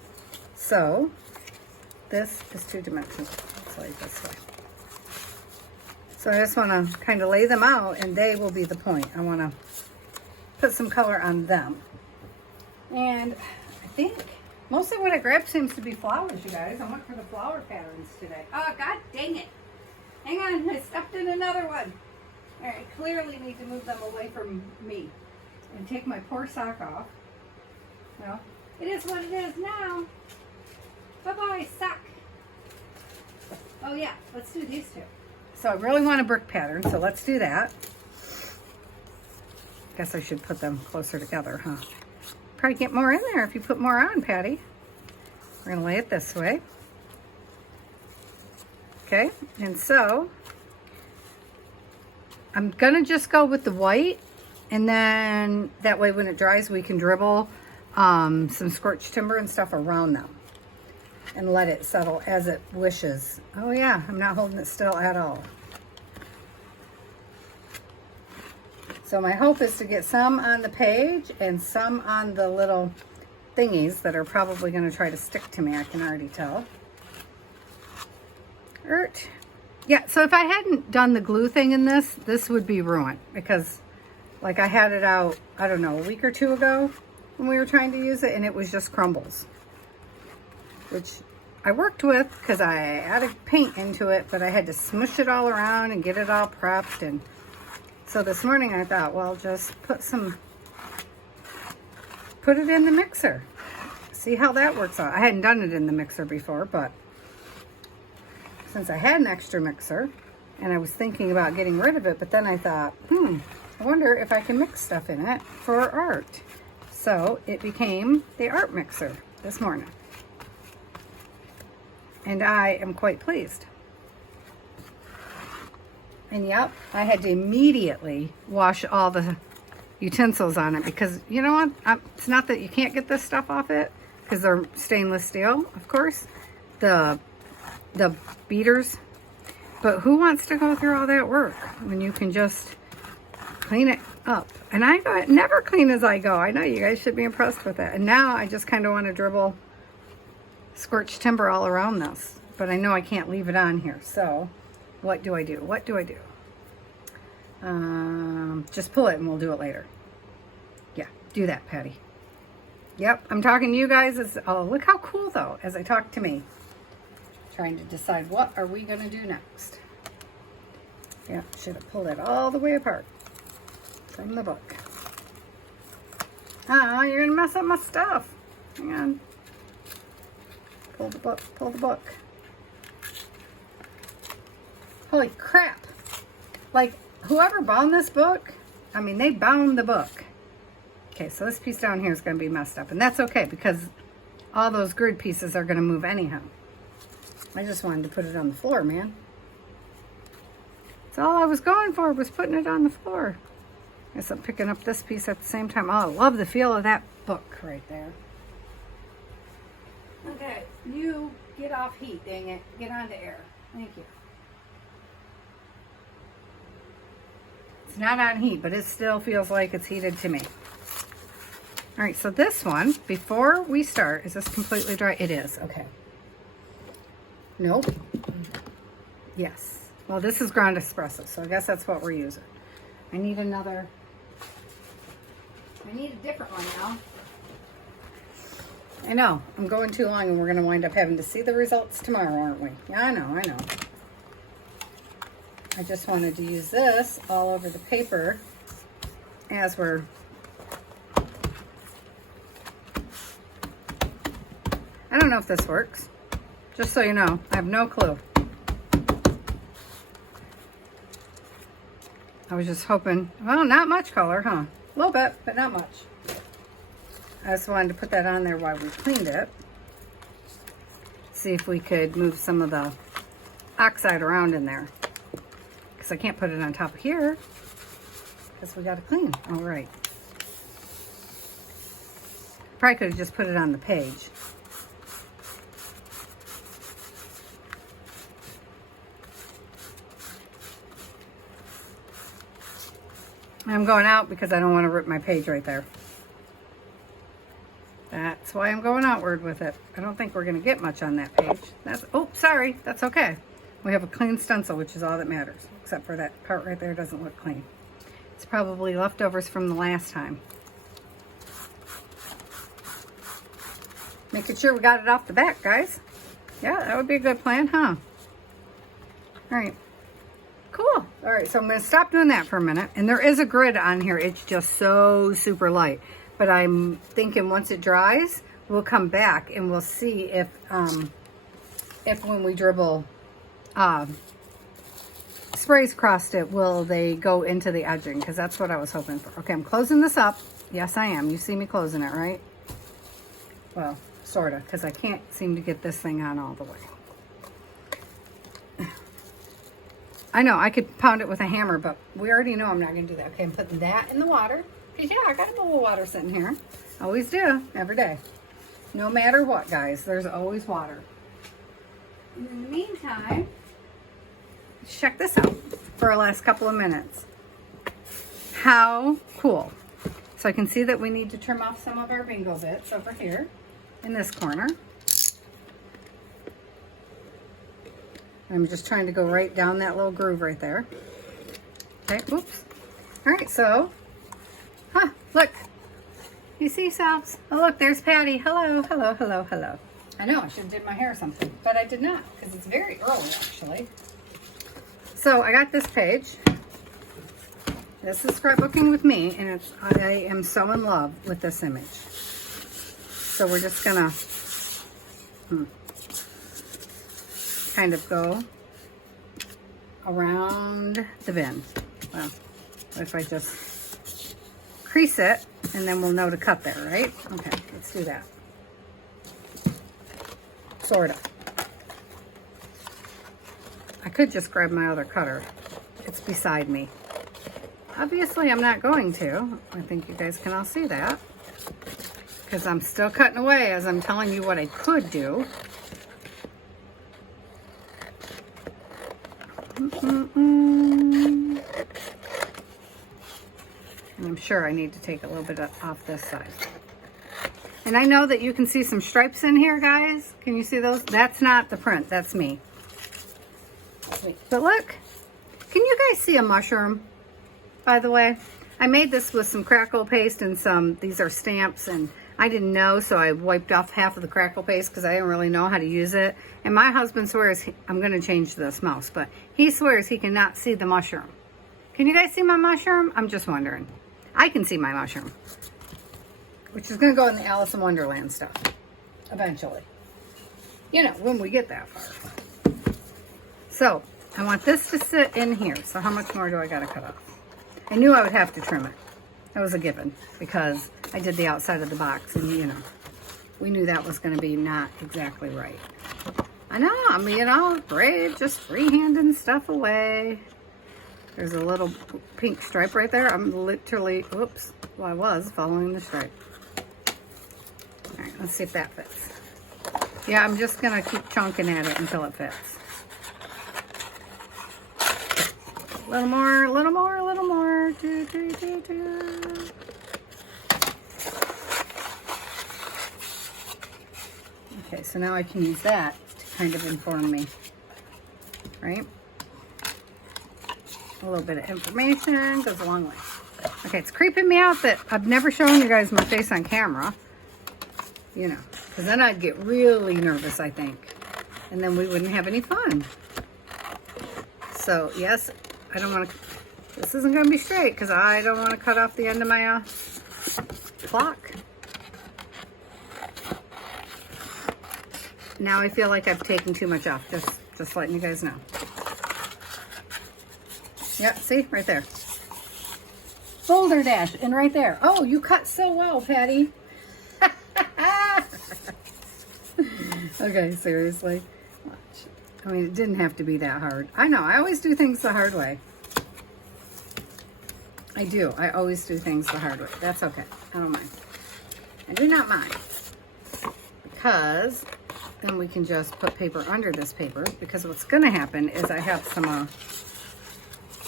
So this is 2-dimensional. Let's lay it this way. So I just want to kind of lay them out, and they will be the point. I want to put some color on them. And I think mostly what I grabbed seems to be flowers, you guys. I went for the flower patterns today. Oh, god dang it. Hang on, I stepped in another one. All right, clearly need to move them away from me and take my poor sock off. Well, it is what it is now. Bye-bye, sock. Oh yeah, let's do these 2. So I really want a brick pattern, so let's do that. Guess I should put them closer together, huh? Probably get more in there if you put more on, Patty. We're gonna lay it this way. Okay, and so I'm gonna just go with the white, and then that way when it dries we can dribble some scorched timber and stuff around them and let it settle as it wishes. Oh yeah, I'm not holding it still at all. So my hope is to get some on the page and some on the little thingies that are probably going to try to stick to me. I can already tell. Yeah, so if I hadn't done the glue thing in this would be ruined, because like I had it out, I don't know, a week or 2 ago when we were trying to use it, and it was just crumbles, which I worked with because I added paint into it, but I had to smush it all around and get it all prepped. And so this morning I thought, well, just put it in the mixer. See how that works out. I hadn't done it in the mixer before, but since I had an extra mixer and I was thinking about getting rid of it, but then I thought, I wonder if I can mix stuff in it for art. So it became the art mixer this morning. And I am quite pleased. And yep, I had to immediately wash all the utensils on it, because you know what? It's not that you can't get this stuff off it, because they're stainless steel, of course, the beaters. But who wants to go through all that work when you can just clean it up? And I never clean as I go. I know you guys should be impressed with that. And now I just kind of want to dribble scorched timber all around this, but I know I can't leave it on here. So what do I do? What do I do? Just pull it and we'll do it later. Yeah, do that, Patty. Yep, I'm talking to you guys. Oh, look how cool though, as I talk to me. Trying to decide what are we going to do next. Yeah, should have pulled it all the way apart from the book. Oh, you're going to mess up my stuff. Hang on. Pull the book, pull the book. Holy crap. Like, whoever bound this book, I mean, they bound the book. Okay, so this piece down here is going to be messed up. And that's okay, because all those grid pieces are going to move anyhow. I just wanted to put it on the floor, man. That's all I was going for, was putting it on the floor. Guess I'm picking up this piece at the same time. Oh, I love the feel of that book right there. Okay, you get off heat, dang it. Get onto air. Thank you. It's not on heat, but it still feels like it's heated to me. All right, so this one, before we start, is this completely dry? It is, okay. Nope. Yes. Well, this is ground espresso, so I guess that's what we're using. I need a different one now. I know, I'm going too long and we're going to wind up having to see the results tomorrow, aren't we? Yeah, I know. I just wanted to use this all over the paper as we're... I don't know if this works. Just so you know, I have no clue. I was just hoping, well, not much color, huh? A little bit, but not much. I just wanted to put that on there while we cleaned it. See if we could move some of the oxide around in there. Because I can't put it on top of here. Because we got to clean. All right. Probably could have just put it on the page. I'm going out because I don't want to rip my page right there. That's why I'm going outward with it. I don't think we're going to get much on that page. Oh, sorry. That's okay. We have a clean stencil, which is all that matters. Except for that part right there doesn't look clean. It's probably leftovers from the last time. Making sure we got it off the back, guys. Yeah, that would be a good plan, huh? All right. Cool. All right, so I'm going to stop doing that for a minute. And there is a grid on here. It's just so super light. But I'm thinking once it dries, we'll come back and we'll see if when we dribble sprays across it, will they go into the edging? Because that's what I was hoping for. Okay, I'm closing this up. Yes, I am. You see me closing it, right? Well, sort of, because I can't seem to get this thing on all the way. I know, I could pound it with a hammer, but we already know I'm not going to do that. Okay, I'm putting that in the water. Because, yeah, I got a bowl of water sitting here. Always do, every day. No matter what, guys, there's always water. And in the meantime, let's check this out for our last couple of minutes. How cool. So I can see that we need to trim off some of our bingo bits over here in this corner. I'm just trying to go right down that little groove right there. Okay, whoops. All right, so, look. You see yourselves? Oh, look, there's Patty. Hello, hello, hello, hello. I know, I should have did my hair or something, but I did not, because it's very early, actually. So, I got this page. This is Scrapbooking with Me, and I am so in love with this image. So, we're just gonna kind of go around the bin. Well, if I just crease it, and then we'll know to cut there, right? Okay, let's do that. Sort of. I could just grab my other cutter. It's beside me. Obviously, I'm not going to. I think you guys can all see that. Because I'm still cutting away as I'm telling you what I could do. And I'm sure I need to take a little bit off this side. And I know that you can see some stripes in here, guys. Can you see those? That's not the print, that's me. But look, can you guys see a mushroom, by the way? I made this with some crackle paste and these are stamps, and I didn't know, so I wiped off half of the crackle paste because I didn't really know how to use it. And my husband swears, I'm gonna change this mouse, but he swears he cannot see the mushroom. Can you guys see my mushroom? I'm just wondering. I can see my mushroom, which is gonna go in the Alice in Wonderland stuff, eventually. You know, when we get that far. So, I want this to sit in here. So how much more do I gotta cut off? I knew I would have to trim it. That was a given, because I did the outside of the box, and you know, we knew that was gonna be not exactly right. I know, I'm, you know, brave, just freehanding stuff away. There's a little pink stripe right there. I'm literally, whoops, well, I was following the stripe. All right, let's see if that fits. Yeah, I'm just gonna keep chunking at it until it fits. A little more, a little more, a little more. Do, do, do, do. Okay, so now I can use that to kind of inform me, right? A little bit of information goes a long way. Okay, it's creeping me out that I've never shown you guys my face on camera, you know, because then I'd get really nervous, I think, and then we wouldn't have any fun. So, yes, I don't want to, this isn't going to be straight because I don't want to cut off the end of my clock. Now I feel like I've taken too much off, just letting you guys know. Yep, see, right there. Boulder Dash, and right there. Oh, you cut so well, Patty. Okay, seriously. Watch. I mean, it didn't have to be that hard. I know, I always do things the hard way. I do. I always do things the hard way. That's okay. I don't mind. I do not mind. Because then we can just put paper under this paper. Because what's going to happen is I have some...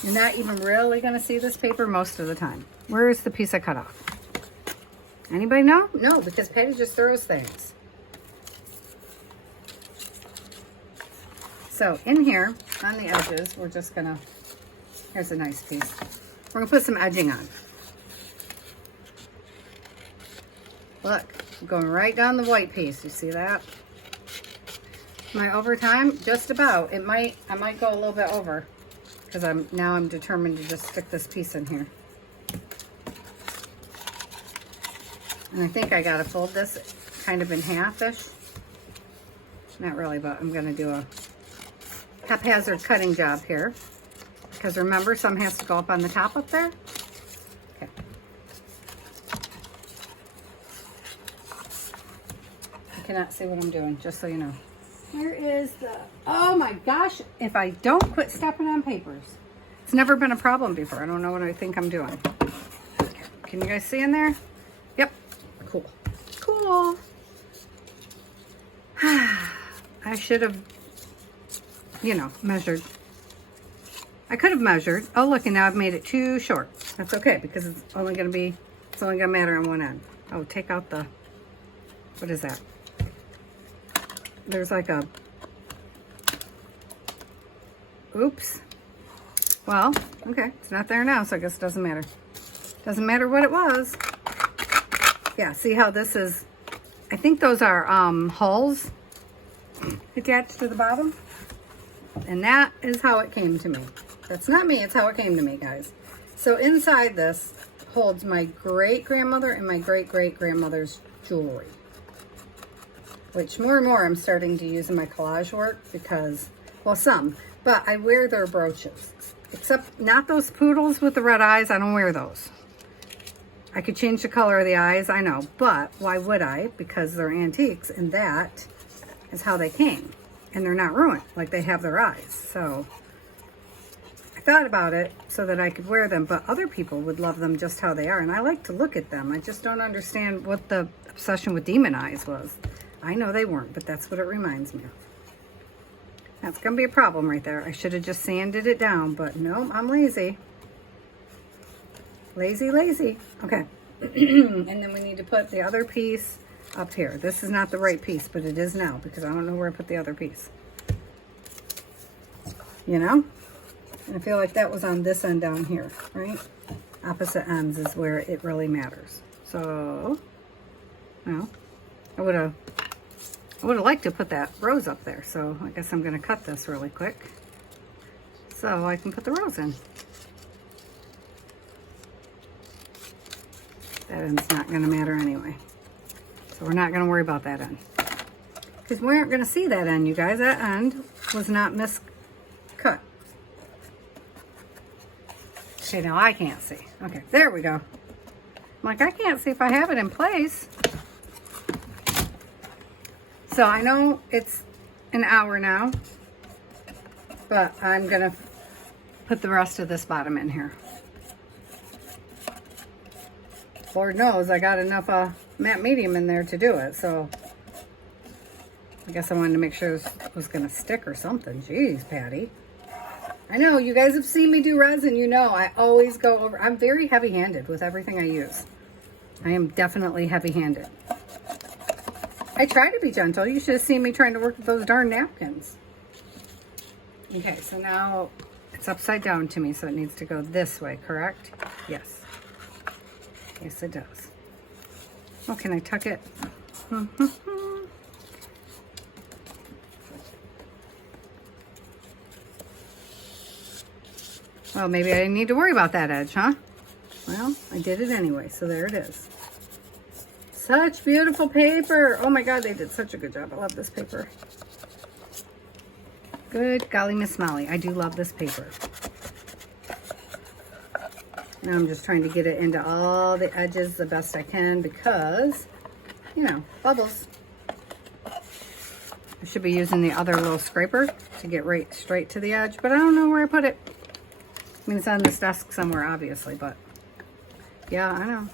you're not even really going to see this paper most of the time. Where is the piece I cut off? Anybody know? No, because Patty just throws things. So in here, on the edges, we're just going to... here's a nice piece. We're going to put some edging on. Look, I'm going right down the white piece. You see that? Am I over time? Just about. I might go a little bit over because I'm determined to just stick this piece in here. And I think I got to fold this kind of in half-ish. Not really, but I'm going to do a haphazard cutting job here. Because remember, some has to go up on the top up there. Okay. You cannot see what I'm doing, just so you know. Here is the, oh my gosh, if I don't quit stepping on papers. It's never been a problem before. I don't know what I think I'm doing. Okay. Can you guys see in there? Yep. Cool. Cool. I should have, you know, measured. I could have measured. Oh, look, and now I've made it too short. That's okay, because it's only going to matter on one end. Oh, take out the, what is that? There's like a, oops. Well, okay, it's not there now, so I guess it doesn't matter. Doesn't matter what it was. Yeah, see how this is, I think those are hulls attached to the bottom. And that is how it came to me. That's not me, it's how it came to me, guys. So inside this holds my great-grandmother and my great-great-grandmother's jewelry. Which more and more I'm starting to use in my collage work because, well, some. But I wear their brooches. Except not those poodles with the red eyes, I don't wear those. I could change the color of the eyes, I know. But why would I? Because they're antiques and that is how they came. And they're not ruined, like they have their eyes. So I thought about it so that I could wear them, but other people would love them just how they are. And I like to look at them. I just don't understand what the obsession with demon eyes was. I know they weren't, but that's what it reminds me of. That's going to be a problem right there. I should have just sanded it down, but no, I'm lazy. Lazy, lazy. Okay. And then we need to put the other piece up here. This is not the right piece, but it is now because I don't know where I put the other piece. You know? And I feel like that was on this end down here, right? Opposite ends is where it really matters. So, well, I would have liked to put that rose up there. So I guess I'm going to cut this really quick so I can put the rose in. That end's not going to matter anyway. So we're not going to worry about that end. Because we aren't going to see that end, you guys. That end was not miscut. Okay, now I can't see. Okay, there we go. I'm like, I can't see if I have it in place. So I know it's an hour now, but I'm going to put the rest of this bottom in here. Lord knows I got enough matte medium in there to do it, so I guess I wanted to make sure this was going to stick or something. Jeez, Patty. I know, you guys have seen me do resin, you know, I always go over. I'm very heavy-handed with everything I use. I am definitely heavy-handed. I try to be gentle. You should have seen me trying to work with those darn napkins. Okay, so now it's upside down to me, so it needs to go this way, correct? Yes. Yes, it does. Oh, can I tuck it? Well, maybe I didn't need to worry about that edge, huh? Well, I did it anyway, so there it is. Such beautiful paper. Oh my God, they did such a good job. I love this paper. Good golly, Miss Molly. I do love this paper. Now I'm just trying to get it into all the edges the best I can because, you know, bubbles. I should be using the other little scraper to get right straight to the edge, but I don't know where I put it. I mean, it's on this desk somewhere, obviously, but yeah, I know.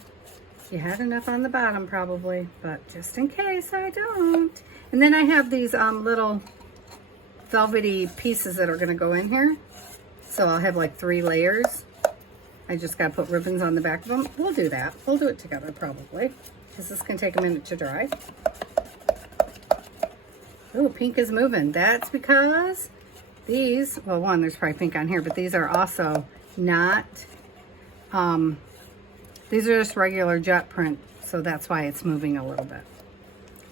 You had enough on the bottom probably, but just in case I don't. And then I have these little velvety pieces that are going to go in here. So I'll have like 3 layers. I just got to put ribbons on the back of them. We'll do that. We'll do it together probably, because this can take a minute to dry. Ooh, pink is moving. That's because these, well, one, there's probably pink on here, but these are also not, these are just regular jet print, so that's why it's moving a little bit.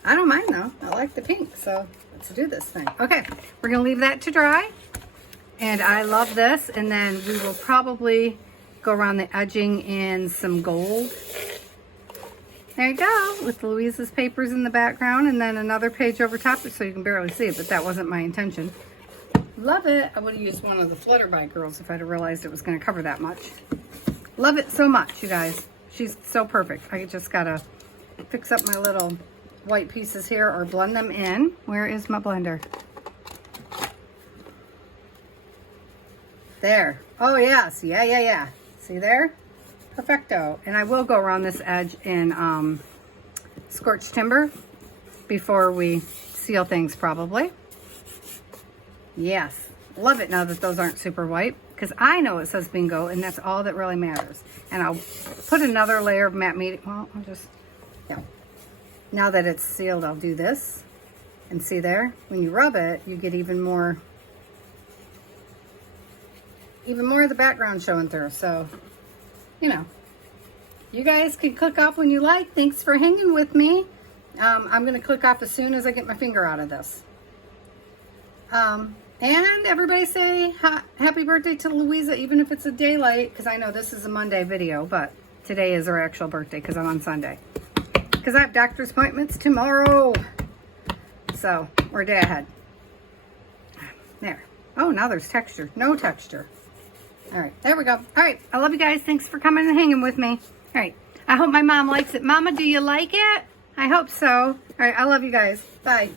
I don't mind though. I like the pink, so let's do this thing. Okay, we're gonna leave that to dry. And I love this, and then we will probably go around the edging in some gold. There you go, with Louisa's papers in the background, and then another page over top so you can barely see it, but that wasn't my intention. Love it. I would have used one of the Flutterby girls if I'd have realized it was going to cover that much. Love it so much, you guys. She's so perfect. I just got to fix up my little white pieces here or blend them in. Where is my blender? There. Oh, yes. Yeah. See there? Perfecto. And I will go around this edge in scorched timber before we seal things probably. Yes. Love it now that those aren't super white, because I know it says bingo, and that's all that really matters. And I'll put another layer of matte medium. Well, I'll just, yeah. Now that it's sealed, I'll do this. And see there? When you rub it, you get even more of the background showing through. So, you know, you guys can click off when you like. Thanks for hanging with me. I'm going to click off as soon as I get my finger out of this. And everybody say happy birthday to Louisa, even if it's a day late, because I know this is a Monday video, but today is her actual birthday because I'm on Sunday. Because I have doctor's appointments tomorrow. So, we're a day ahead. There. Oh, now there's texture. No texture. All right, there we go. All right, I love you guys. Thanks for coming and hanging with me. All right, I hope my mom likes it. Mama, do you like it? I hope so. All right, I love you guys. Bye.